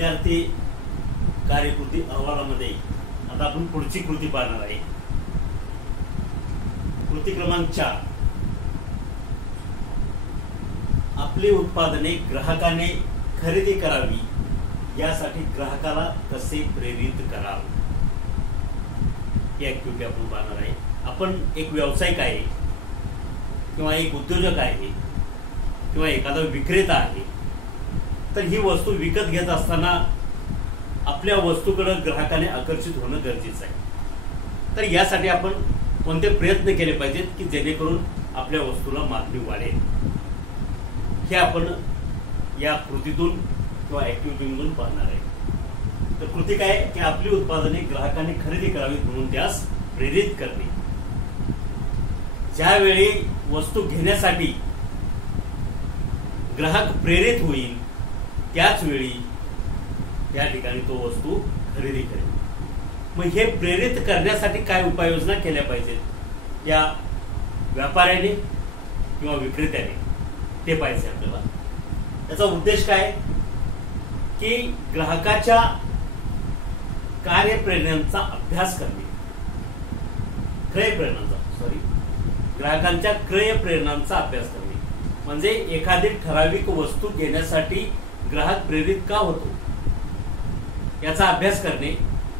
विद्यार्थी कार्यकृती अहवालामध्ये आता आपण पुढची कृती पाहणार आहे. कृती क्रमांक 4. आपली उत्पादने ग्राहकाने खरेदी करावी यासाठी ग्राहकाला कसे प्रेरित करावे ही ऍक्टिव्हिटी आपण पाहणार आहे. आपण एक व्यावसायिक आहे किंवा एक उद्योजक आहे किंवा एखादा विक्रेता आहे, तर ही वस्तू विकत घेत असताना आपल्या वस्तूकडे ग्राहकाने आकर्षित होणं गरजेचं आहे. तर यासाठी आपण कोणते प्रयत्न केले पाहिजेत की जेणेकरून आपल्या वस्तूला मागणी वाढेल, हे आपण या कृतीतून किंवा ऍक्टिव्हिटीतून पाहणार आहे. तर कृती काय की आपली उत्पादने ग्राहकाने खरेदी करावीत म्हणून त्यास प्रेरित करणे. ज्यावेळी वस्तू घेण्यासाठी ग्राहक प्रेरित होईल त्याच वेळी या ठिकाणी तो वस्तू खरेदी करेल. मग हे प्रेरित करण्यासाठी काय उपाययोजना केल्या पाहिजेत या व्यापाऱ्याने किंवा विक्रेत्याने, ते पाहिजे आपल्याला. त्याचा उद्देश काय की ग्राहकाच्या कार्यप्रेरणांचा अभ्यास करणे, ग्राहकांच्या क्रय प्रेरणांचा अभ्यास करणे. म्हणजे एखादी ठराविक वस्तू घेण्यासाठी ग्राहक प्रेरित का होतो याचा अभ्यास करणे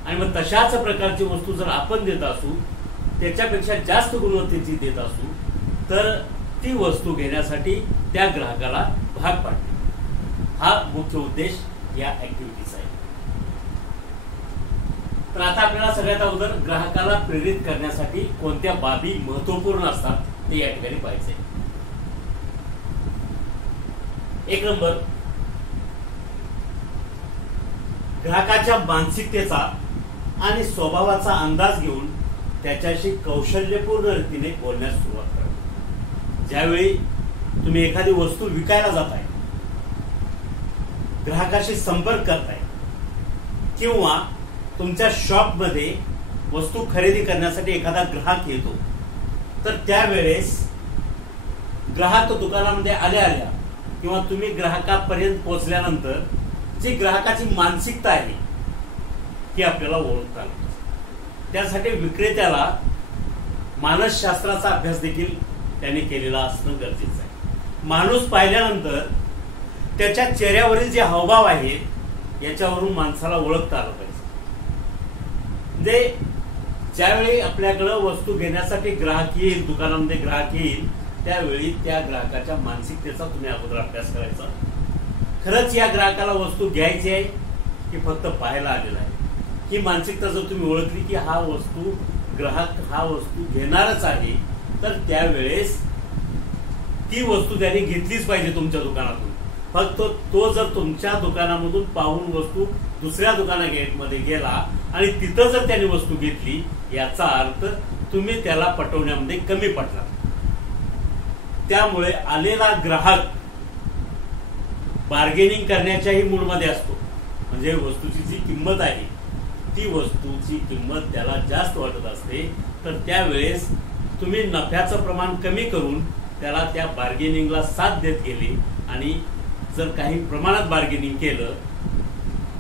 आणि मग तशाच प्रकारची वस्तू जर आपण देत असू, त्याच्यापेक्षा जास्त गुणवत्तेची देत असू, तर ती वस्तू घेण्यासाठी त्या ग्राहकाला भाग पाडणे हा मुख्य उद्देश या ऍक्टिव्हिटीचा आहे. तर आता आपल्याला सगळ्यात अगोदर ग्राहकाला प्रेरित करण्यासाठी कोणत्या बाबी महत्वपूर्ण असतात ते या ठिकाणी पाहायचे. 1 नंबर, ग्राहकाच्या मानसिकतेचा आणि स्वभावाचा अंदाज घेऊन त्याच्याशी कौशल्यपूर्ण रीतीने बोलण्यास सुरुवात करा. ज्यावेळी तुम्ही एखादी वस्तू विकायला जाताय, ग्राहकाशी संपर्क करताय किंवा तुमच्या शॉपमध्ये वस्तू खरेदी करण्यासाठी एखादा ग्राहक येतो, तर त्यावेळेस ग्राहक दुकानामध्ये आल्या आल्या किंवा तुम्ही ग्राहकापर्यंत पोहोचल्यानंतर जी ग्राहकाची मानसिकता आहे ती आपल्याला ओळखता आली. त्यासाठी विक्रेत्याला मानसशास्त्राचा अभ्यास देखील त्यांनी केलेला असणं गरजेचं आहे. माणूस पाहिल्यानंतर त्याच्या चेहऱ्यावरील जे हावभाव आहेत याच्यावरून माणसाला ओळखता आलं पाहिजे. म्हणजे ज्यावेळी आपल्याकडे वस्तू घेण्यासाठी ग्राहक येईल, दुकानामध्ये ग्राहक येईल, त्यावेळी त्या ग्राहकाच्या मानसिकतेचा तुम्ही अगोदर अभ्यास करायचा. खरंच या ग्राहकाला वस्तू घ्यायची आहे की फक्त पाहायला आलेला आहे, ही मानसिकता जर तुम्ही ओळखली की ग्राहक हा वस्तू घेणारच आहे, तर त्यावेळेस ती वस्तू त्याने घेतलीच पाहिजे तुमच्या दुकानातून. फक्त तो जर तुमच्या दुकानामधून पाहून वस्तू दुसऱ्या दुकानामध्ये गेला आणि तिथं जर त्याने वस्तू घेतली, याचा अर्थ तुम्ही त्याला पटवण्यामध्ये कमी पडला. त्यामुळे आलेला ग्राहक बार्गेनिंग करण्याच्याही मूडमध्ये असतो. म्हणजे वस्तूची जी किंमत आहे ती वस्तूची किंमत त्याला जास्त वाटत असते, तर त्यावेळेस तुम्ही नफ्याचं प्रमाण कमी करून त्याला त्या बार्गेनिंगला साथ देत गेले आणि जर काही प्रमाणात बार्गेनिंग केलं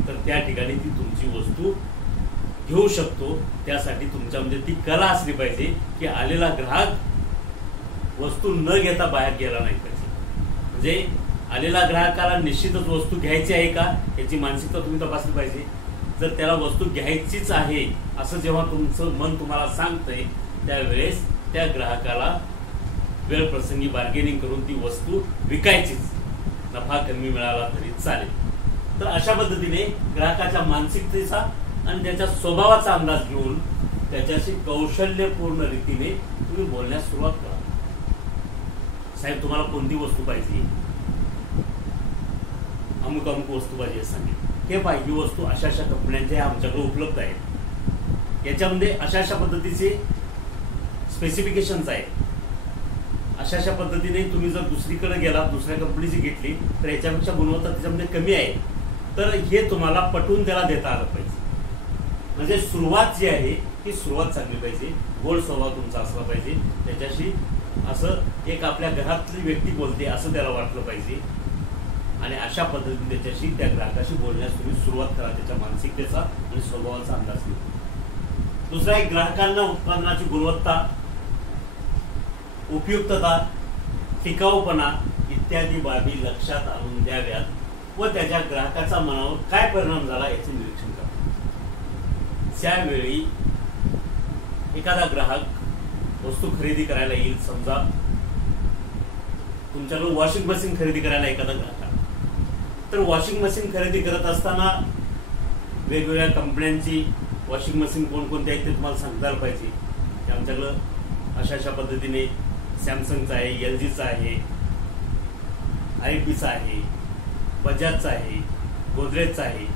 तर त्या ठिकाणी ती तुमची वस्तू घेऊ शकतो. त्यासाठी तुमच्यामध्ये ती कला असली पाहिजे की आलेला ग्राहक वस्तू न घेता बाहेर गेला नाही पाहिजे. म्हणजे आलेला ग्राहकाला निश्चितच वस्तू घ्यायची आहे का याची मानसिकता तुम्ही तपासली पाहिजे. जर त्याला वस्तू घ्यायचीच आहे असं जेव्हा तुमचं मन तुम्हाला सांगतंय, त्यावेळेस त्या ग्राहकाला वेळ प्रसंगी बार्गेनिंग करून ती वस्तू विकायचीच, नफा कमी मिळाला तरी चालेल. तर अशा पद्धतीने ग्राहकाच्या मानसिकतेचा आणि त्याच्या स्वभावाचा अंदाज घेऊन त्याच्याशी कौशल्यपूर्ण रीतीने तुम्ही बोलण्यास सुरुवात करा. साहेब, तुम्हाला कोणती वस्तू पाहिजे? अमुक अमुक वस्तू पाहिजे सांगेल. हे पाहिजे वस्तू अशा अशा कंपन्यांच्या आमच्याकडे उपलब्ध आहेत, याच्यामध्ये अशा अशा पद्धतीचे स्पेसिफिकेशन्स आहेत. अशा अशा पद्धतीने तुम्ही जर दुसरीकडे गेला, दुसऱ्या कंपनीची घेतली तर याच्यापेक्षा गुणवत्ता त्याच्यामध्ये कमी आहे, तर हे तुम्हाला पटवून त्याला देता आलं पाहिजे. म्हणजे सुरुवात जी आहे ती सुरुवात चांगली पाहिजे, गोड स्वभाव तुमचा असला पाहिजे. त्याच्याशी असं एक आपल्या घरातली व्यक्ती बोलते असं त्याला वाटलं पाहिजे. आणि आणि अशा पद्धतीने त्याच्याशी त्या ग्राहकाशी बोलण्यास तुम्ही सुरुवात करा. त्याच्या मानसिकतेचा आणि स्वभावाचा अंदाज घेऊ. दुसरा एक, ग्राहकांना उत्पादनाची गुणवत्ता, उपयुक्तता, टिकाऊपणा इत्यादी बाबी लक्षात आणून द्याव्यात व त्याच्या ग्राहकाचा मनावर काय परिणाम झाला याचे निरीक्षण करा. त्यावेळी एखादा ग्राहक वस्तू खरेदी करायला येईल. समजा तुमच्याकडून वॉशिंग मशीन खरेदी करायला एखादा ग्राहक, तर वॉशिंग मशीन खरेदी करत असताना वेगवेगळ्या कंपन्यांची वॉशिंग मशीन कोणकोणती आहेत ते तुम्हाला सांगता आलं पाहिजे की आमच्याकडं अशा पद्धतीने सॅमसंगचा आहे, LGचा आहे, IPचा आहे, बजाजचा आहे, गोदरेजचा आहे,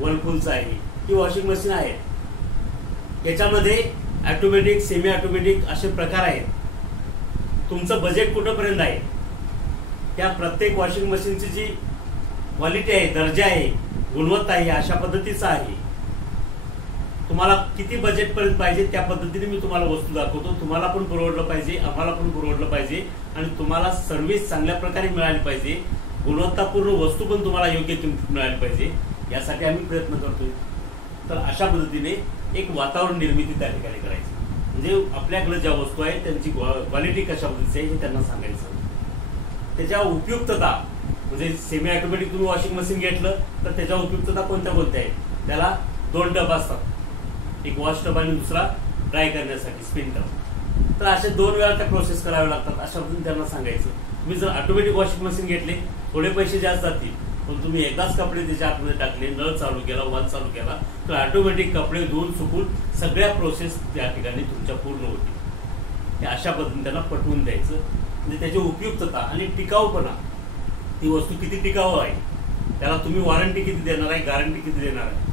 वर्लपूलचा आहे. ही वॉशिंग मशीन आहेत. याच्यामध्ये ऑटोमॅटिक, सेमी ऑटोमॅटिक असे प्रकार आहेत. तुमचं बजेट कुठंपर्यंत आहे, त्या प्रत्येक वॉशिंग मशीनची जी क्वालिटी आहे, दर्जा आहे, गुणवत्ता आहे, अशा पद्धतीचा आहे. तुम्हाला किती बजेटपर्यंत पाहिजे त्या पद्धतीने मी तुम्हाला वस्तू दाखवतो. तुम्हाला पण परवडलं पाहिजे, आम्हाला पण परवडलं पाहिजे आणि तुम्हाला सर्व्हिस चांगल्या प्रकारे मिळाली पाहिजे. गुणवत्तापूर्ण वस्तू पण तुम्हाला योग्य किमतीत मिळाली पाहिजे, यासाठी आम्ही प्रयत्न करतोय. तर अशा पद्धतीने एक वातावरण निर्मिती त्या ठिकाणी करायची. म्हणजे आपल्याकडे ज्या वस्तू आहेत त्यांची क्वालिटी कशा पद्धतीची आहे हे त्यांना सांगायचं. त्याच्या उपयुक्तता, म्हणजे सेमी ऑटोमॅटिक तुम्ही वॉशिंग मशीन घेतलं तर त्याच्या उपयुक्तता कोणत्या कोणत्या आहेत. त्याला 2 टब असतात, एक वॉश टब आणि दुसरा ड्राय करण्यासाठी स्पिन टब. तर असे 2 वेळा त्या प्रोसेस करावे लागतात. अशा पद्धतीने त्यांना सांगायचं. तुम्ही जर ऑटोमॅटिक वॉशिंग मशीन घेतले, थोडे पैसे जास्त जातील, पण तुम्ही एकदाच कपडे त्याच्या आतमध्ये टाकले, नळ चालू केला, वाल चालू केला, तर ऑटोमॅटिक कपडे धुवून सुकून सगळ्या प्रोसेस त्या ठिकाणी तुमच्या पूर्ण होतील. अशा पद्धतीने त्यांना पटवून द्यायचं. म्हणजे त्याची उपयुक्तता आणि टिकाऊपणा, ती वस्तू किती टिकाऊ आहे, त्याला तुम्ही वॉरंटी किती देणार आहे, गॅरंटी किती देणार आहे,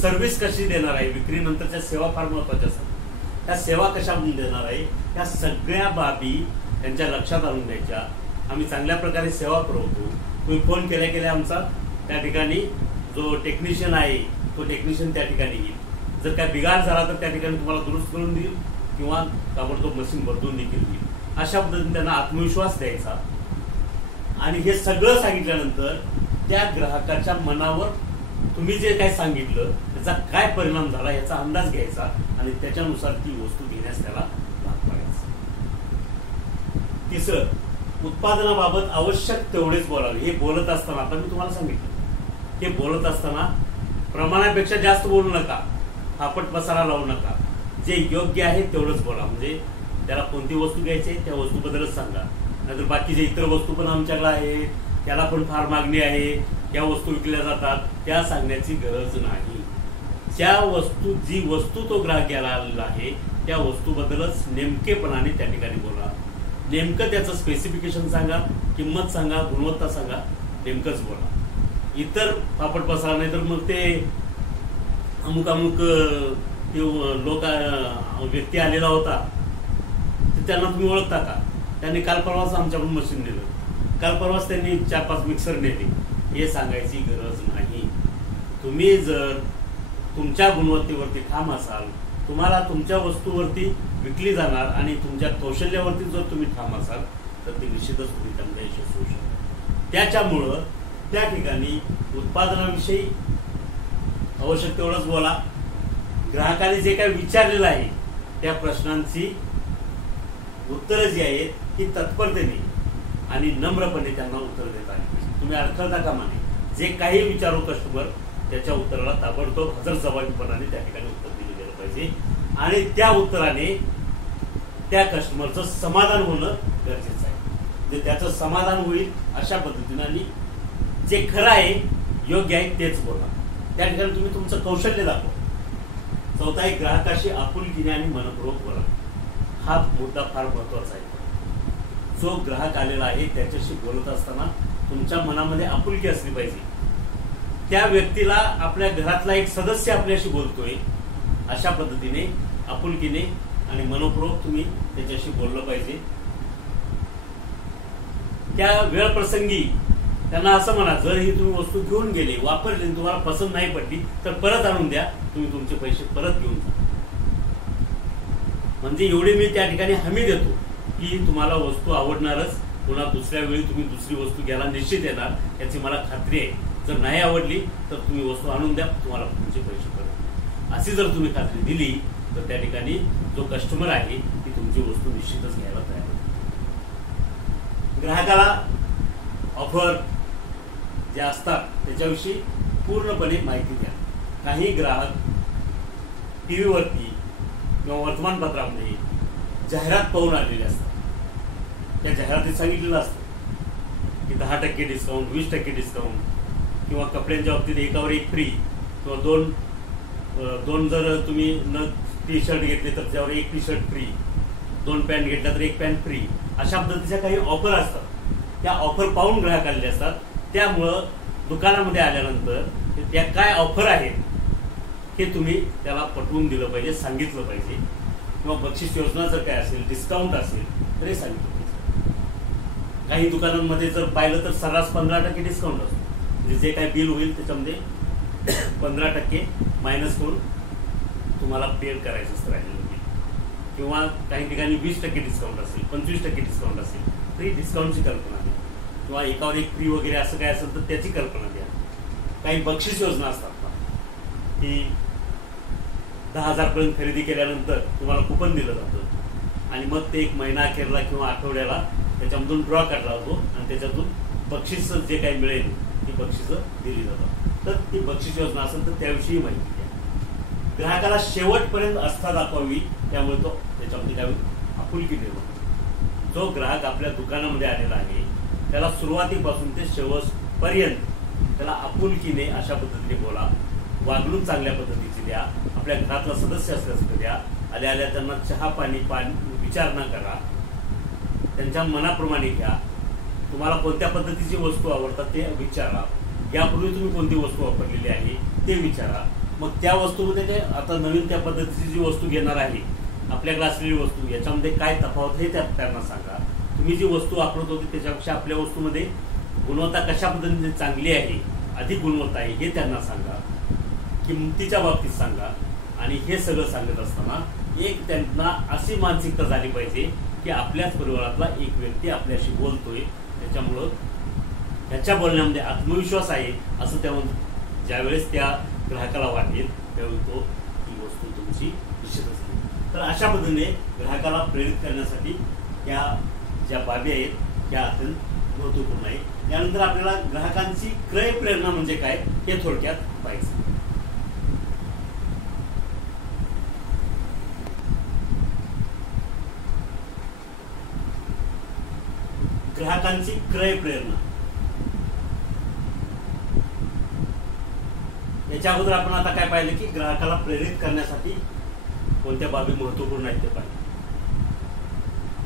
सर्व्हिस कशी देणार आहे, विक्रीनंतरच्या सेवा फार महत्वाच्या असतात, त्या सेवा कशा देणार आहे, त्या सगळ्या बाबी त्यांच्या लक्षात आणून द्यायच्या. आम्ही चांगल्या प्रकारे सेवा पुरवतो. तुम्ही फोन केल्या केल्या आमचा त्या ठिकाणी जो टेक्निशियन आहे तो टेक्निशियन त्या ठिकाणी येईल. जर काय बिघाड झाला तर त्या ठिकाणी तुम्हाला दुरुस्त करून देईल किंवा ताबडतोब मशीन बदलून देखील देईल. अशा पद्धतीने त्यांना आत्मविश्वास द्यायचा. आणि हे सगळं सांगितल्यानंतर त्या ग्राहकाच्या मनावर तुम्ही जे काय सांगितलं त्याचा काय परिणाम झाला याचा अंदाज घ्यायचा आणि त्याच्यानुसार ती वस्तू घेण्यास त्याला भाग पाडायचं. तिसरं, उत्पादनाबाबत आवश्यक तेवढेच बोलावे. हे बोलत असताना, आता मी तुम्हाला सांगितलं, हे बोलत असताना प्रमाणापेक्षा जास्त बोलू नका, फापट पसारा लावू नका. जे योग्य आहे तेवढंच बोला. म्हणजे त्याला कोणती वस्तू घ्यायची आहे त्या वस्तूबद्दलच सांगा. नाहीतर बाकीचे इतर वस्तू पण आमच्याकडे आहे, त्याला पण फार मागणी आहे, त्या वस्तू विकल्या जातात, त्या सांगण्याची गरज नाही. जी वस्तू तो ग्राहक घ्यायला आलेला आहे त्या वस्तूबद्दलच नेमकेपणाने त्या ठिकाणी बोला. नेमकं त्याचं स्पेसिफिकेशन सांगा, किंमत सांगा, गुणवत्ता सांगा, नेमकंच बोला. इतर फापट पसरा नाही तर मग ते अमुक लोक व्यक्ती आलेला होता तर त्यांना तुम्ही ओळखता का, त्यांनी काल परवाच आमच्याकडून मशीन नेलं, काल परवाच त्यांनी 4-5 मिक्सर नेले, हे सांगायची गरज नाही. तुम्ही जर तुमच्या गुणवत्तेवरती ठाम असाल, तुम्हाला तुमच्या वस्तूवरती विकली जाणार आणि तुमच्या कौशल्यावरती जर तुम्ही ठाम असाल तर ते निश्चितच तुम्ही त्यांना यशस्वी होऊ शकता. त्याच्यामुळं त्या ठिकाणी उत्पादनाविषयी आवश्यक तेवढंच बोला. ग्राहकाने जे काही विचारलेलं आहे त्या प्रश्नांची उत्तरं जी आहेत ती तत्परतेने आणि नम्रपणे त्यांना उत्तर देता आली पाहिजे. तुम्ही अडखळता कामा नये. जे काही विचारू कस्टमर त्याच्या उत्तराला ताबडतोब हजरजबाबीपणाने त्या ठिकाणी उत्तर दिलं गेलं पाहिजे आणि त्या उत्तराने त्या कस्टमरचं समाधान होणं गरजेचं आहे. म्हणजे त्याचं समाधान होईल अशा पद्धतीने आणि जे खरं आहे, योग्य आहे तेच बोला. त्या ठिकाणी तुम्ही तुमचं कौशल्य दाखवा. चौथा एक, ग्राहकाशी आपुलकीने आणि मनपूर्वक बोला. हा मुद्दा फार महत्वाचा आहे. जो ग्राहक आलेला आहे त्याच्याशी बोलत असताना तुमच्या मनामध्ये आपुलकी असली पाहिजे. त्या व्यक्तीला आपल्या घरातला एक सदस्य आपल्याशी बोलतोय अशा पद्धतीने आपुलकीने आणि मनपूर्वक तुम्ही त्याच्याशी बोललं पाहिजे. त्या वेळ प्रसंगी त्यांना असं म्हणा, जर ही तुम्ही वस्तू घेऊन गेली, वापरली, तुम्हाला पसंत नाही पडली तर परत आणून द्या, तुम्ही तुमचे पैसे परत घेऊन जा. म्हणजे एवढी मी त्या ठिकाणी हमी देतो की तुम्हाला वस्तू आवडणारच पुन्हा दुसऱ्या वेळी तुम्ही दुसरी वस्तू घ्यायला निश्चित येणार, याची मला खात्री आहे. जर नाही आवडली तर तुम्ही वस्तू आणून द्या, तुम्हाला तुमचे पैसे परत. अशी जर तुम्ही खात्री दिली तर त्या ठिकाणी जो कस्टमर आहे ती तुमची वस्तू निश्चितच घ्यायला तयार आहे. ग्राहकाला ऑफर ज्या असतात त्याच्याविषयी पूर्णपणे माहिती द्या. काही ग्राहक टीव्हीवरती किंवा वर्तमानपत्रामध्ये जाहिरात पाहून आलेले असतात. त्या जाहिरातीत सांगितलेलं असतं की 10% डिस्काउंट, 20% डिस्काउंट, किंवा कपड्यांच्या बाबतीत एकावर एक फ्री, किंवा दोन जर तुम्ही टी शर्ट घेतले तर त्यावर एक टी शर्ट फ्री, 2 पॅन्ट घेतल्या तर एक पॅन्ट फ्री, अशा पद्धतीच्या काही ऑफर असतात. त्या ऑफर पाहून ग्राहक आलेले असतात. त्यामुळं दुकानामध्ये आल्यानंतर त्या काय ऑफर आहेत हे तुम्ही त्याला पटवून दिलं पाहिजे, सांगितलं पाहिजे. किंवा बक्षीस योजना जर काय असेल, डिस्काउंट असेल तर हे सांगितलं पाहिजे. काही दुकानांमध्ये जर पाहिलं तर सर्रास 15% डिस्काउंट असतो. म्हणजे जे काय बिल होईल त्याच्यामध्ये 15% मायनस करून तुम्हाला पेड करायचं असतं राहिलेलं बिल. किंवा काही ठिकाणी 20% डिस्काउंट असेल, 25% डिस्काउंट असेल तरी डिस्काउंटची कल्पना द्या. किंवा एकावर एक फ्री वगैरे असं काय असेल तर त्याची कल्पना द्या. काही बक्षीस योजना असतात की 10,000 पर्यंत खरेदी केल्यानंतर तुम्हाला कुपन दिलं जातं आणि मग ते एक महिना अखेरला किंवा आठवड्याला त्याच्यामधून ड्रॉ काढला होतो आणि त्याच्यातून बक्षीस जे काही मिळेल ती बक्षिसं दिली जातात. तर ती बक्षीस योजना असेल तर त्याविषयी माहिती द्या. ग्राहकाला शेवटपर्यंत आस्था दाखवावी, त्यामुळे तो त्याच्यामध्ये काय आपुलकी निर्माण. जो ग्राहक आपल्या दुकानामध्ये आलेला आहे त्याला सुरुवातीपासून ते शेवटपर्यंत त्याला आपुलकीने अशा पद्धतीने बोला, वागणूक चांगल्या पद्धतीची द्या, आपल्या घरातला सदस्य असल्यासारखं द्या. आल्या आल्या त्यांना चहा पाणी विचार न करा, त्यांच्या मनाप्रमाणे घ्या. तुम्हाला कोणत्या पद्धतीची वस्तू आवडतात ते विचारा. यापूर्वी तुम्ही कोणती वस्तू वापरलेली आहे ते विचारा. मग त्या वस्तूमध्ये ते आता नवीन त्या पद्धतीची जी वस्तू घेणार आहे, आपल्याकडे असलेली वस्तू, याच्यामध्ये काय तफावत हे त्यांना सांगा. तुम्ही जी वस्तू वापरत होती त्याच्यापेक्षा आपल्या वस्तूमध्ये गुणवत्ता कशा पद्धतीने चांगली आहे, अधिक गुणवत्ता आहे हे त्यांना सांगा. किमतीच्या बाबतीत सांगा. आणि हे सगळं सांगत असताना एक त्यांना अशी मानसिकता झाली पाहिजे की आपल्याच परिवारातला एक व्यक्ती आपल्याशी बोलतोय, त्याच्यामुळं ह्याच्या बोलण्यामध्ये आत्मविश्वास आहे असं त्यामुळे ज्यावेळेस त्या ग्राहकाला वाटेल त्यावेळी तो ही वस्तू तुमची निश्चितच आहे. तर अशा पद्धतीने ग्राहकाला प्रेरित करण्यासाठी या ज्या बाबी आहेत त्या अत्यंत महत्त्वपूर्ण आहे. यानंतर आपल्याला ग्राहकांची क्रय प्रेरणा म्हणजे काय हे थोडक्यात पाहायचं. ग्राहकांची क्रय प्रेरणा, याच्या अगोदर आपण आता काय पाहिलं की ग्राहकाला प्रेरित करण्यासाठी कोणत्या बाबी महत्त्वपूर्ण आहेत ते पाहिजे.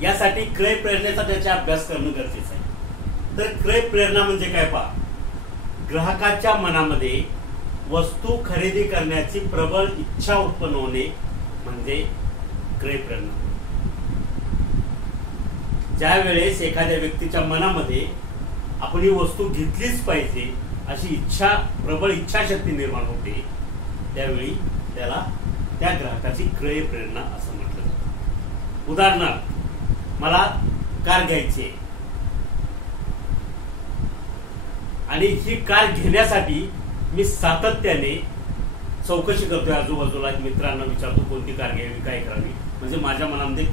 यासाठी क्रय प्रेरणेचा त्याचा अभ्यास करणं गरजेचं आहे. तर क्रय प्रेरणा म्हणजे काय पहा, ग्राहकाच्या मनामध्ये वस्तू खरेदी करण्याची प्रबळ इच्छा उत्पन्न होणे म्हणजे क्रय प्रेरणा. ज्या वेळेस एखाद्या व्यक्तीच्या मनामध्ये आपण ही वस्तू घेतलीच पाहिजे अशी इच्छा, प्रबळ इच्छाशक्ती निर्माण होते, त्यावेळी त्याला त्या ग्राहकाची क्रय प्रेरणा असं म्हटलं जातं. उदाहरणार्थ, मला कार घ्यायची आहे आणि ही कार घेण्यासाठी मी सातत्याने चौकशी करतोय, आजूबाजूला मित्रांना विचारतो कोणती कार घ्यावी, काय करावी, म्हणजे माझ्या मनामध्ये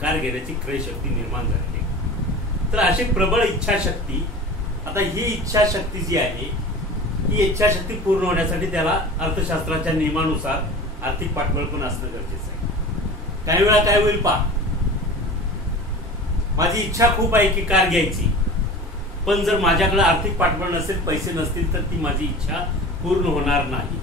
कार घेण्याची क्रय शक्ती निर्माण झाली. तर अशी प्रबळ इच्छाशक्ती, आता ही इच्छाशक्ती जी आहे ही इच्छाशक्ती पूर्ण होण्यासाठी त्याला अर्थशास्त्राच्या नियमानुसार आर्थिक पाठबळ पण असणं गरजेचं आहे. काही वेळा काय होईल पहा, माझी इच्छा खूप आहे की कार घ्यायची, पण जर माझ्याकडे आर्थिक पाठबळ नसेल, पैसे नसतील तर ती माझी इच्छा पूर्ण होणार नाही.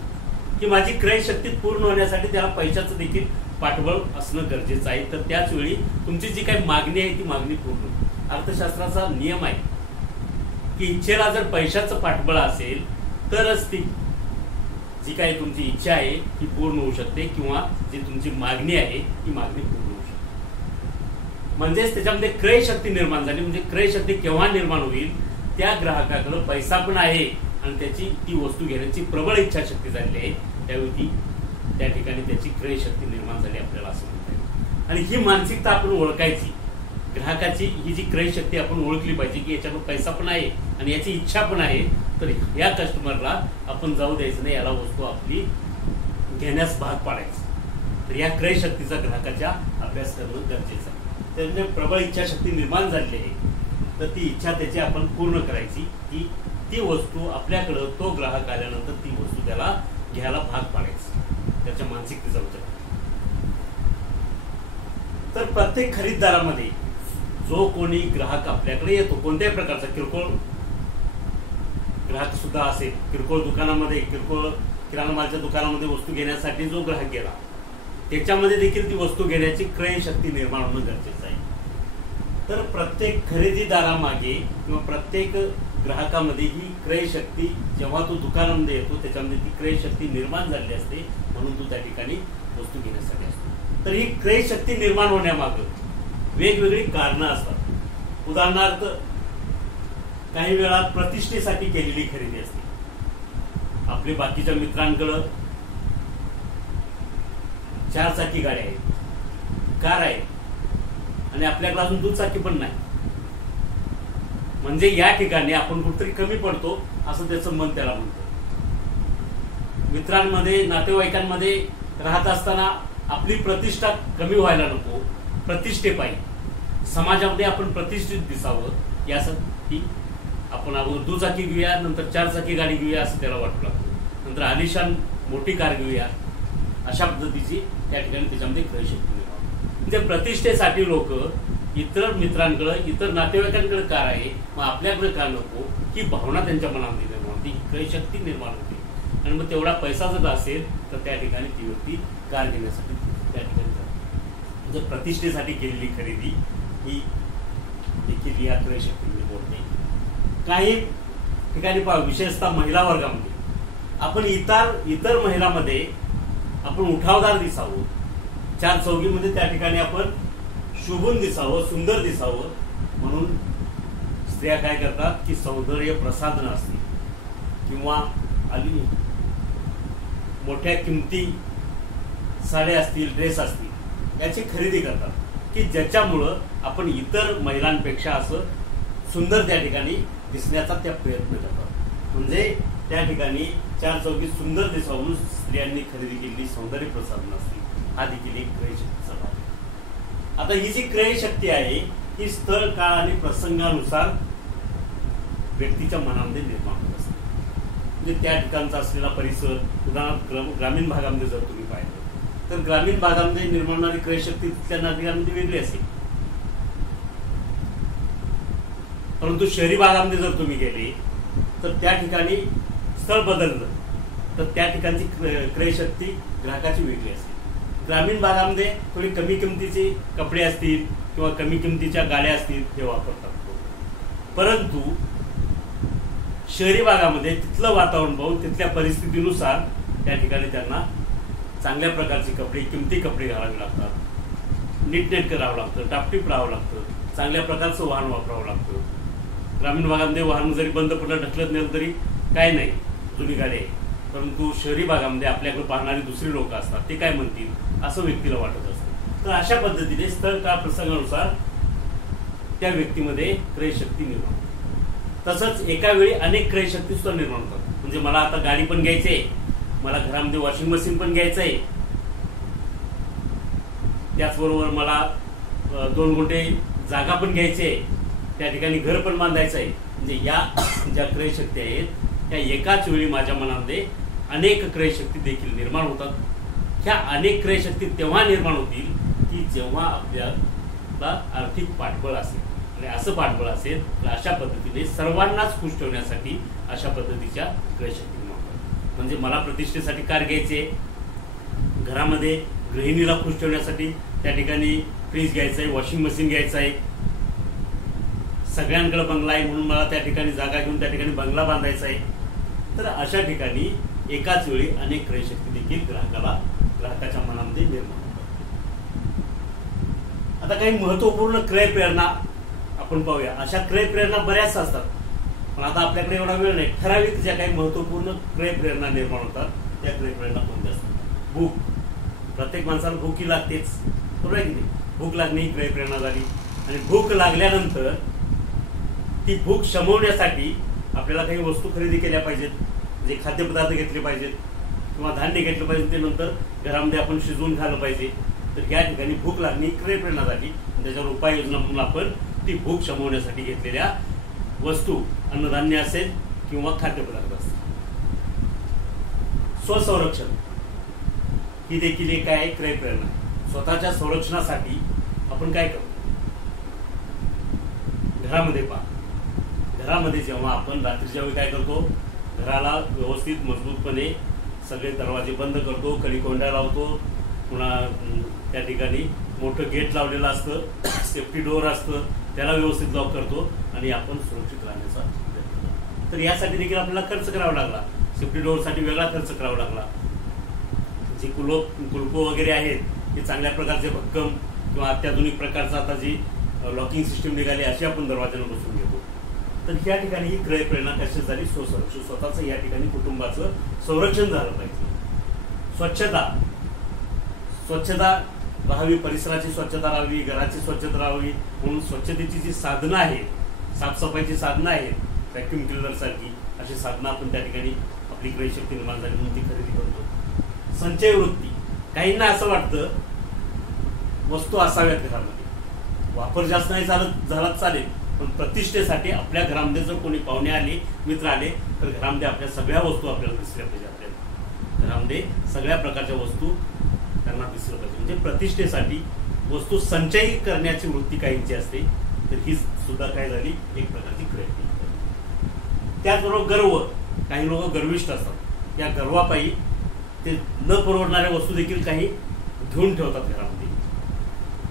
की माझी क्रय शक्ती पूर्ण होण्यासाठी त्याला पैशाचं देखील पाठबळ असणं गरजेचं आहे. तर त्याच वेळी तुमची जी काही मागणी आहे ती मागणी पूर्ण होईल. अर्थशास्त्राचा नियम आहे की इच्छेला जर पैशाचं पाठबळ असेल तरच ती जी काही तुमची इच्छा आहे ती पूर्ण होऊ शकते, किंवा जी तुमची मागणी आहे ती मागणी पूर्ण होऊ शकते. म्हणजेच त्याच्यामध्ये क्रय शक्ती निर्माण झाली. म्हणजे क्रय शक्ती केव्हा निर्माण होईल, त्या ग्राहकाकडे पैसा पण आहे आणि त्याची ती वस्तू घेण्याची प्रबळ इच्छाशक्ती झालेली आहे, त्यावेळी ती त्या ठिकाणी त्याची क्रय शक्ती निर्माण झाली आपल्याला असं म्हणता येईल. आणि ही मानसिकता आपण ओळखायची ग्राहकाची ही जी क्रय शक्ती आपण ओळखली पाहिजे की याच्याकडे पैसा पण आहे आणि याची इच्छा पण आहे, तर या कस्टमरला आपण जाऊ द्यायचं नाही, याला वस्तू आपली घेण्यास भाग पाडायचं. तर या क्रय शक्तीचा ग्राहकाच्या अभ्यास करणं गरजेचं आहे. त्यामुळे प्रबळ इच्छाशक्ती निर्माण झाली आहे, तर ती इच्छा त्याची आपण पूर्ण करायची की ती वस्तू आपल्याकडं तो ग्राहक आल्यानंतर ती वस्तू त्याला घ्यायला भाग पाडायचं, त्याच्या मानसिकतेचा विचार. तर प्रत्येक खरीददारामध्ये जो कोणी ग्राहक आपल्याकडे येतो, कोणत्याही प्रकारचा किरकोळ ग्राहक सुद्धा असेल, किरकोळ दुकानामध्ये, किरकोळ किराणा मालाच्या दुकानामध्ये वस्तू घेण्यासाठी जो ग्राहक गेला, त्याच्यामध्ये देखील ती वस्तू घेण्याची क्रय शक्ती निर्माण होणं गरजेचं आहे. तर प्रत्येक खरेदीदारामागे किंवा प्रत्येक ग्राहकामध्ये ही क्रय शक्ती, जेव्हा तो दुकानामध्ये येतो त्याच्यामध्ये ती क्रय शक्ती निर्माण झालेली असते, म्हणून तो त्या ठिकाणी वस्तू घेण्यासाठी असतो. तर ही क्रय शक्ती निर्माण होण्यामागं वेगवेगळी कारणं असतात. उदाहरणार्थ, काही वेळा प्रतिष्ठेसाठी केलेली खरेदी असते. आपले बाकीच्या मित्रांकडं 4 चाकी गाड्या आहेत, कार आहे, आणि आपल्याकडे अजून 2 चाकी पण नाही. म्हणजे या ठिकाणी आपण कुठेतरी कमी पडतो असं त्याचं मन त्याला म्हणतं. मित्रांमध्ये, नातेवाईकांमध्ये राहत असताना आपली प्रतिष्ठा कमी व्हायला नको, प्रतिष्ठेपायी समाजामध्ये आपण प्रतिष्ठित दिसावं यासाठी आपण अगोदर 2 चाकी घेऊया, नंतर 4 चाकी गाडी घेऊया असं त्याला वाटू लागतं, नंतर आलिशान मोठी कार घेऊया. अशा पद्धतीची त्या ठिकाणी त्याच्यामध्ये क्रय शक्ती निर्माण. म्हणजे प्रतिष्ठेसाठी लोक इतर मित्रांकडे, इतर नातेवाईकांकडे कार आहे, मग आपल्याकडे का नको, ही भावना त्यांच्या मनामध्ये निर्माण होती, ही क्रय शक्ती निर्माण होते. आणि मग तेवढा पैसा जर असेल तर त्या ठिकाणी ती व्यक्ती कार घेण्यासाठी त्या ठिकाणी जाते. म्हणजे प्रतिष्ठेसाठी केलेली खरेदी ही देखील या क्रय शक्तीमध्ये बोलते. काही ठिकाणी विशेषतः महिला वर्गामध्ये आपण इतर महिलांमध्ये आपण उठावदार दिसावं, 4 चौघीमध्ये त्या ठिकाणी आपण शोभून दिसावं, सुंदर दिसावं, म्हणून स्त्रिया काय करतात की सौंदर्य प्रसाधन असतील किंवा मोठ्या किमती साड्या असतील, ड्रेस असतील, याची खरेदी करतात की ज्याच्यामुळं आपण इतर महिलांपेक्षा असं सुंदर त्या ठिकाणी दिसण्याचा त्या प्रयत्न करतात. म्हणजे त्या ठिकाणी 4 चौघीत सुंदर दिसावं म्हणून स्त्रियांनी खरेदी केलेली सौंदर्य प्रसाधन असतील. हा देखील एक क्रय शक्तीचा भाग आहे. आता ही जी क्रय शक्ती आहे ही स्थळ, काळ आणि प्रसंगानुसार व्यक्तीच्या मनामध्ये निर्माण होत असते. म्हणजे त्या ठिकाणचा असलेला परिसर, उदाहरणार्थ ग्रामीण भागामध्ये जर तुम्ही पाहिलं तर ग्रामीण भागामध्ये निर्माण होणारी क्रय शक्ती त्या नागरिकांमध्ये वेगळी असेल, परंतु शहरी भागामध्ये जर तुम्ही गेले तर त्या ठिकाणी स्थळ बदललं तर त्या ठिकाणची क्रय शक्ती ग्राहकाची वेगळी असते. ग्रामीण भागामध्ये थोडी कमी किमतीचे कपडे असतील किंवा कमी किमतीच्या गाड्या असतील हे वापरतात, परंतु शहरी भागामध्ये तिथलं वातावरण पाहून, तिथल्या परिस्थितीनुसार त्या ठिकाणी त्यांना चांगल्या प्रकारचे कपडे, किमती कपडे घालावे लागतात, नीटनेटकं राहावं लागतं, टापटीप राहावं लागतं, चांगल्या प्रकारचं वाहन वापरावं लागतं. ग्रामीण भागामध्ये वाहन जरी बंद पडलं, ढकलत नेलं तरी काय नाही, जुनी गाडी आहे, परंतु शहरी भागामध्ये आपल्याकडे पाहणारी दुसरी लोक असतात, ते काय म्हणतील असं व्यक्तीला वाटत असतं. तर अशा पद्धतीने स्थळ, काळ, प्रसंगानुसार त्या व्यक्तीमध्ये क्रय शक्ती निर्माण होते. तसंच एका वेळी अनेक क्रय शक्ती सुद्धा निर्माण होतात. म्हणजे मला आता गाडी पण घ्यायची आहे, मला घरामध्ये वॉशिंग मशीन पण घ्यायचं आहे, त्याचबरोबर मला 2 गुंठे जागा पण घ्यायची आहे, त्या ठिकाणी घर पण बांधायचं आहे. म्हणजे या ज्या क्रय शक्ती आहेत त्या एकाच वेळी माझ्या मनामध्ये अनेक क्रय शक्ती देखील निर्माण होतात. ह्या अनेक क्रय शक्ती तेव्हा निर्माण होतील की जेव्हा आपल्याला आर्थिक पाठबळ असेल. आणि असं पाठबळ असेल तर अशा पद्धतीने सर्वांनाच खुश ठेवण्यासाठी अशा पद्धतीच्या क्रय शक्ती निर्माण होतात. म्हणजे मला प्रतिष्ठेसाठी कार घ्यायची आहे, घरामध्ये गृहिणीला खुश ठेवण्यासाठी त्या ठिकाणी फ्रीज घ्यायचं आहे, वॉशिंग मशीन घ्यायचं आहे, सगळ्यांकडे बंगला आहे म्हणून मला त्या ठिकाणी जागा घेऊन त्या ठिकाणी बंगला बांधायचा आहे. तर अशा ठिकाणी एकाच वेळी अनेक क्रय शक्ती देखील ग्राहकाच्या मनामध्ये निर्माण होतात. आता काही महत्वपूर्ण क्रय प्रेरणा आपण पाहूया. अशा क्रय प्रेरणा बऱ्याच असतात, पण आता आपल्याकडे एवढा वेळ नाही. ठराविक ज्या काही महत्वपूर्ण क्रय प्रेरणा निर्माण होतात त्या क्रय प्रेरणा कोणत्या असतात? भूक. प्रत्येक माणसाला भूक ही लागतेच, बरोबर आहे की नाही? भूक लागणे ही क्रय प्रेरणा झाली. आणि भूक लागल्यानंतर ती भूक शमवण्यासाठी आपल्याला काही वस्तू खरेदी केल्या पाहिजेत, जे खाद्यपदार्थ घेतले पाहिजेत किंवा धान्य घेतलं पाहिजे, ते नंतर घरामध्ये आपण शिजवून खाल्लं पाहिजे. तर या ठिकाणी भूक लागणे क्रय प्रेरणा झाली. त्याच्यावर उपाययोजना म्हणून आपण ती भूक शमवण्यासाठी घेतलेल्या वस्तू, अन्नधान्य असेल किंवा खाद्यपदार्थ असेल. स्वसंरक्षण ही देखील एक काय क्रय प्रेरणा. स्वतःच्या संरक्षणासाठी आपण काय करतो? घरामध्ये पहा, घरामध्ये जेव्हा आपण रात्रीच्या वेळी काय करतो, घराला व्यवस्थित मजबूतपणे सगळे दरवाजे बंद करतो, कलीकोंडा लावतो, पुन्हा त्या ठिकाणी मोठं गेट लावलेलं असतं, सेफ्टी डोअर असतं, त्याला व्यवस्थित लॉक करतो आणि आपण सुरक्षित राहण्याचा प्रयत्न करतो. तर यासाठी देखील आपल्याला खर्च करावा लागला. सेफ्टी डोअरसाठी वेगळा खर्च करावा लागला. जी कुलपो वगैरे आहेत ते चांगल्या प्रकारचे भक्कम किंवा अत्याधुनिक प्रकारचा आता जी लॉकिंग सिस्टीम निघाली अशी आपण दरवाज्यानं बसून घेतो. तर या ठिकाणी ही क्रय प्रेरणा कशी झाली? स्वसंरक्षण. स्वतःचं या ठिकाणी कुटुंबाचं संरक्षण झालं पाहिजे. स्वच्छता राहावी, परिसराची स्वच्छता राहावी, घराची स्वच्छता राहावी. म्हणून स्वच्छतेची जी साधनं आहेत, साफसफाईची साधनं आहेत, व्हॅक्युम क्लिनर सारखी अशी साधनं आपण त्या ठिकाणी आपली क्रय शक्ती निर्माण झाली म्हणून ती खरेदी करतो. संचय वृत्ती. काहींना असं वाटतं वस्तू असाव्यात घरामध्ये, वापर जास्त नाही झाला चालेल, पण प्रतिष्ठेसाठी आपल्या घरामध्ये जर कोणी पाहुणे आले, मित्र आले, तर घरामध्ये आपल्या सगळ्या वस्तू आपल्याला दिसल्या पाहिजे. आपल्याला घरामध्ये सगळ्या प्रकारच्या वस्तू त्यांना दिसलं पाहिजे. म्हणजे प्रतिष्ठेसाठी वस्तू संचयित करण्याची वृत्ती काहींची असते. तर ही सुद्धा काय झाली? एक प्रकारची क्रय. त्याचबरोबर गर्व. काही लोक गर्विष्ठ असतात. या गर्वापायी ते न परवडणाऱ्या वस्तू देखील काही घेऊन ठेवतात घरामध्ये,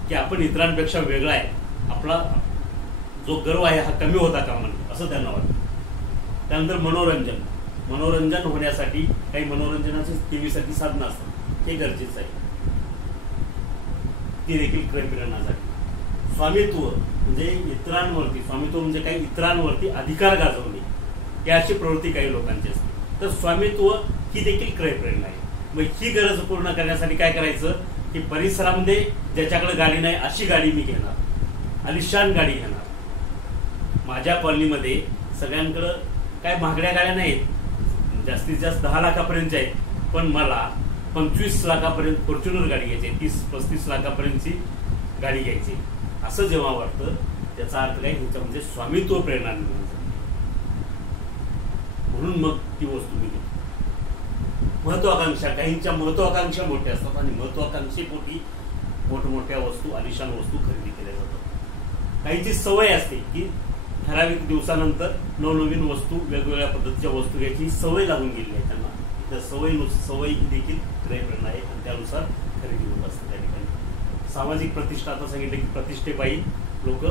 की आपण इतरांपेक्षा वेगळा आहे, आपला जो गर्व आहे हा कमी होता कामा नये असं त्यांना वाटतं. त्यानंतर मनोरंजन होण्यासाठी काही मनोरंजनाची टीव्हीसाठी साधनं असतात, हे गरजेचं आहे. ती देखील क्रय प्रेरणा झाली. स्वामित्व म्हणजे इतरांवरती, स्वामित्व म्हणजे काही इतरांवरती अधिकार गाजवणे, ही अशी प्रवृत्ती काही लोकांची असते. तर स्वामित्व ही देखील क्रय प्रेरणा आहे. मग ही गरज पूर्ण करण्यासाठी काय करायचं, की परिसरामध्ये ज्याच्याकडे गाडी नाही अशी गाडी मी घेणार, आलिशान गाडी घेणार. माझ्या कॉलनीमध्ये सगळ्यांकडे काय महागड्या गाड्या नाहीत, जास्तीत जास्त 10 लाखापर्यंतच्या आहेत, पण मला 25 लाखापर्यंत फॉर्च्युनर गाडी घ्यायची, 30-35 लाखापर्यंतची गाडी घ्यायची, असं जेव्हा वाटतं त्याचा अर्थ काय, ह्याच्यामध्ये स्वामित्व प्रेरणा निर्माण झाली. म्हणून मग ती वस्तू मी घेतो. महत्वाकांक्षा. काहींच्या महत्वाकांक्षा मोठ्या असतात आणि महत्वाकांक्षेपोटी मोठमोठ्या वस्तू, आलिशान वस्तू खरेदी केल्या जातात. काहींची सवय असते की ठराविक दिवसानंतर नवनवीन वस्तू, वेगवेगळ्या पद्धतीच्या वस्तू घ्यायची सवय लागून गेली आहे त्यांना. त्या सवय ही देखील क्रय प्रेरणा आहे आणि त्यानुसार खरेदी होत असते. त्या ठिकाणी सामाजिक प्रतिष्ठा. आता सांगितलं की प्रतिष्ठेपायी लोक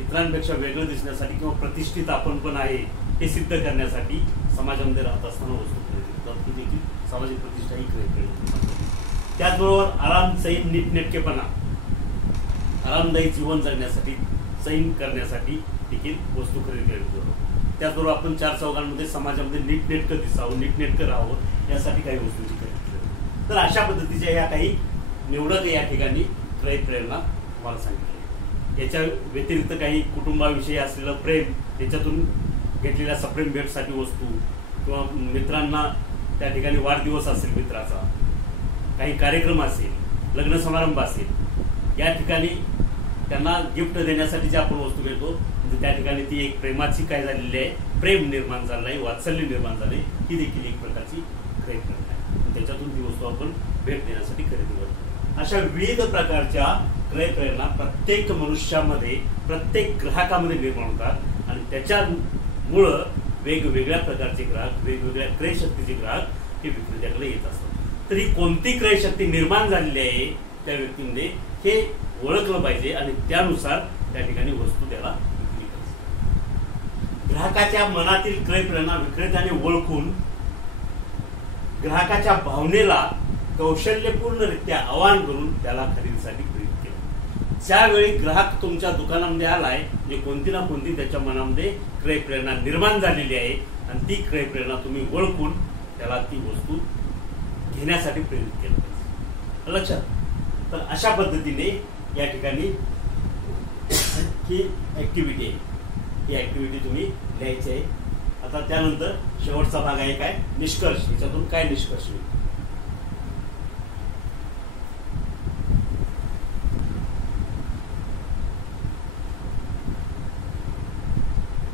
इतरांपेक्षा वेगळं दिसण्यासाठी किंवा प्रतिष्ठित आपण पण आहे हे सिद्ध करण्यासाठी समाजामध्ये राहत असताना वस्तू खरेदी करतात. ती देखील सामाजिक प्रतिष्ठा ही क्रय प्रेरणा. त्याचबरोबर आराम, सैन, नीटनेटकेपणा. आरामदायी जीवन जगण्यासाठी, सैन करण्यासाठी देखील वस्तू खरेदी करतो. त्याचबरोबर आपण 4 चौघांमध्ये समाजामध्ये नीटनेटकं दिसावं, नीटनेटकं राहावं यासाठी काही वस्तूंची खरेदी करतो. तर अशा पद्धतीच्या या काही निवडक या ठिकाणी क्रय प्रेरणा मला सांगितली. याच्या व्यतिरिक्त काही कुटुंबाविषयी असलेलं प्रेम, त्याच्यातून घेतलेल्या सप्रेम भेटसाठी वस्तू किंवा मित्रांना त्या ठिकाणी वाढदिवस असेल मित्राचा, काही कार्यक्रम असेल, लग्न समारंभ असेल, या ठिकाणी त्यांना गिफ्ट देण्यासाठी जे आपण वस्तू घेतो, म्हणजे त्या ठिकाणी ती एक प्रेमाची काय झालेली आहे, प्रेम निर्माण झालं आहे, वात्सल्य निर्माण झाले, ही देखील एक प्रकारची क्रय प्रेरणा आहे. त्याच्यातून ती वस्तू आपण भेट देण्यासाठी खरेदी करतो. अशा विविध प्रकारच्या क्रय प्रेरणा प्रत्येक मनुष्यामध्ये, प्रत्येक ग्राहकामध्ये निर्माण होतात आणि त्याच्यामुळं वेगवेगळ्या प्रकारचे ग्राहक, वेगवेगळ्या क्रय शक्तीचे ग्राहक हे विक्रेत्याकडे येत असतात. तर ही कोणती क्रय शक्ती निर्माण झालेली आहे त्या व्यक्तीमध्ये हे ओळखलं पाहिजे आणि त्यानुसार त्या ठिकाणी वस्तू त्याला विक्री करायची. ग्राहकाच्या मनातील क्रय प्रेरणा विक्रेत्याने ओळखून ग्राहकाच्या भावनेला कौशल्यपूर्णरित्या आवाहन करून त्याला खरेदीसाठी प्रेरित केलं. ज्यावेळी ग्राहक तुमच्या दुकानामध्ये आलाय, म्हणजे कोणती ना कोणती त्याच्या मनामध्ये क्रय प्रेरणा निर्माण झालेली आहे आणि ती क्रय प्रेरणा तुम्ही ओळखून त्याला ती वस्तू घेण्यासाठी प्रेरित केलं पाहिजे. लक्षात. तर अशा पद्धतीने या ठिकाणी ही ऍक्टिव्हिटी आहे, ही ऍक्टिव्हिटी तुम्ही लिहायची आहे. आता त्यानंतर शेवटचा भाग आहे काय, निष्कर्ष. याच्यातून काय निष्कर्ष होईल.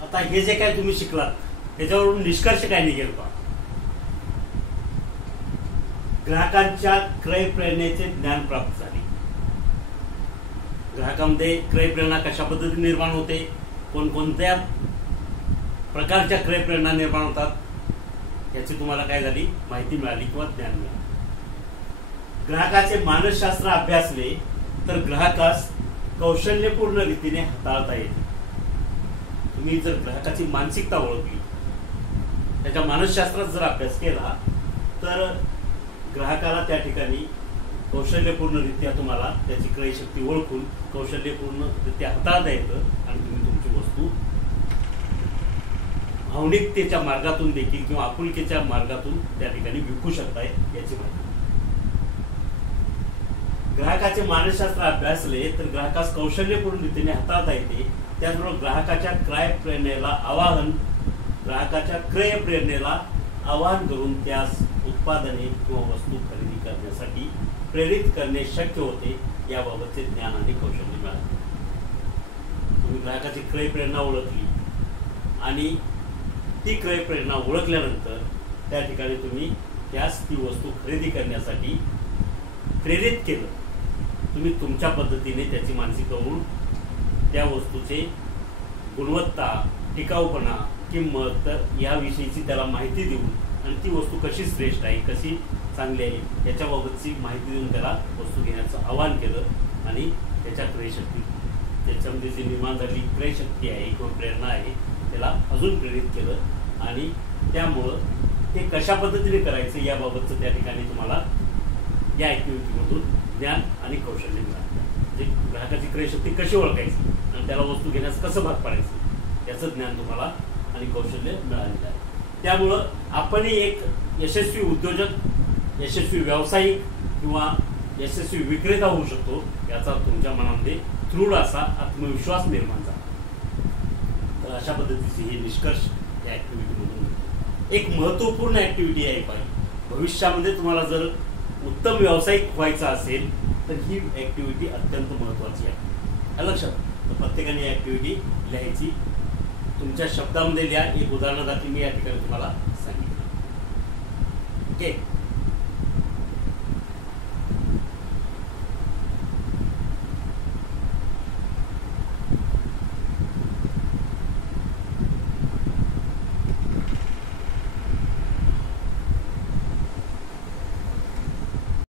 आता हे जे काय तुम्ही शिकलात त्याच्यावरून निष्कर्ष काय निघेल का. ग्राहकांच्या क्रय प्रेरणेचे ज्ञान प्राप्त झाले. ग्राहकांमध्ये क्रय प्रेरणा कशा पद्धतीने निर्माण होते, कोणकोणत्या प्रकारच्या क्रय प्रेरणा निर्माण होतात याची तुम्हाला काय झाली, माहिती मिळाली किंवा ज्ञान मिळालं. ग्राहकाचे मानसशास्त्र अभ्यासले तर ग्राहकास कौशल्यपूर्ण रीतीने हाताळता येते. तुम्ही जर ग्राहकाची मानसिकता ओळखली, त्याच्या मानसशास्त्राचा जर अभ्यास केला तर ग्राहकाला त्या ठिकाणी कौशल्यपूर्णरित्या तुम्हाला त्याची क्रयशक्ती ओळखून कौशल्यपूर्णरित्या हाताळता येतं आणि तुम्ही तुमची वस्तू भावनिकतेच्या मार्गातून देखील किंवा आपुलकीच्या मार्गातून त्या ठिकाणी विकू शकताय याची माहिती. ग्राहकाचे मानसशास्त्र अभ्यासले तर ग्राहकास कौशल्यपूर्ण रीतीने हाताळता येते. त्याचबरोबर ग्राहकाच्या क्रय प्रेरणेला आवाहन करून त्यास उत्पादने किंवा वस्तू खरेदी करण्यासाठी प्रेरित करणे शक्य होते. याबाबतचे ज्ञान आणि कौशल्य मिळाले. तुम्ही ग्राहकाची क्रय प्रेरणा ओळखली आणि ती क्रय प्रेरणा ओळखल्यानंतर त्या ठिकाणी तुम्ही त्यास ती वस्तू खरेदी करण्यासाठी प्रेरित केलं. तुम्ही तुमच्या पद्धतीने त्याची मानसिकता ओळखून त्या वस्तूचे गुणवत्ता, टिकाऊपणा, किंमत याविषयीची त्याला माहिती देऊन आणि ती वस्तू कशी श्रेष्ठ आहे, कशी चांगली आहे याच्याबाबतची माहिती देऊन त्याला वस्तू घेण्याचं आवाहन केलं आणि त्याच्या क्रयशक्ती, त्याच्यामध्ये जी निर्माण झालेली क्रयशक्ती आहे किंवा प्रेरणा आहे त्याला अजून प्रेरित केलं आणि त्यामुळं ते कशा पद्धतीने करायचं याबाबतचं त्या ठिकाणी तुम्हाला या ऍक्टिव्हिटीमधून ज्ञान आणि कौशल्य मिळालं. म्हणजे ग्राहकाची क्रयशक्ती कशी ओळखायची आणि त्याला वस्तू घेण्यास कसं भाग पाडायचं याचं ज्ञान तुम्हाला आणि कौशल्य मिळालेलं आहे. त्यामुळं आपणही एक यशस्वी उद्योजक, यशस्वी व्यावसायिक किंवा यशस्वी विक्रेता होऊ शकतो याचा तुमच्या मनामध्ये दृढ असा आत्मविश्वास निर्माण झाला. तर अशा पद्धतीचे हे निष्कर्ष या ऍक्टिव्हिटीमधून एक महत्वपूर्ण ऍक्टिव्हिटी आहे. पाहिजे भविष्यामध्ये तुम्हाला जर उत्तम व्यावसायिक व्हायचं असेल तर ही ऍक्टिव्हिटी अत्यंत महत्वाची आहे. लक्षात. तर प्रत्येकाने ऍक्टिव्हिटी लिहायची, तुमच्या शब्दामध्ये लिहा. एक उदाहरणादाखल मी या ठिकाणी तुम्हाला सांगितलं. ओके.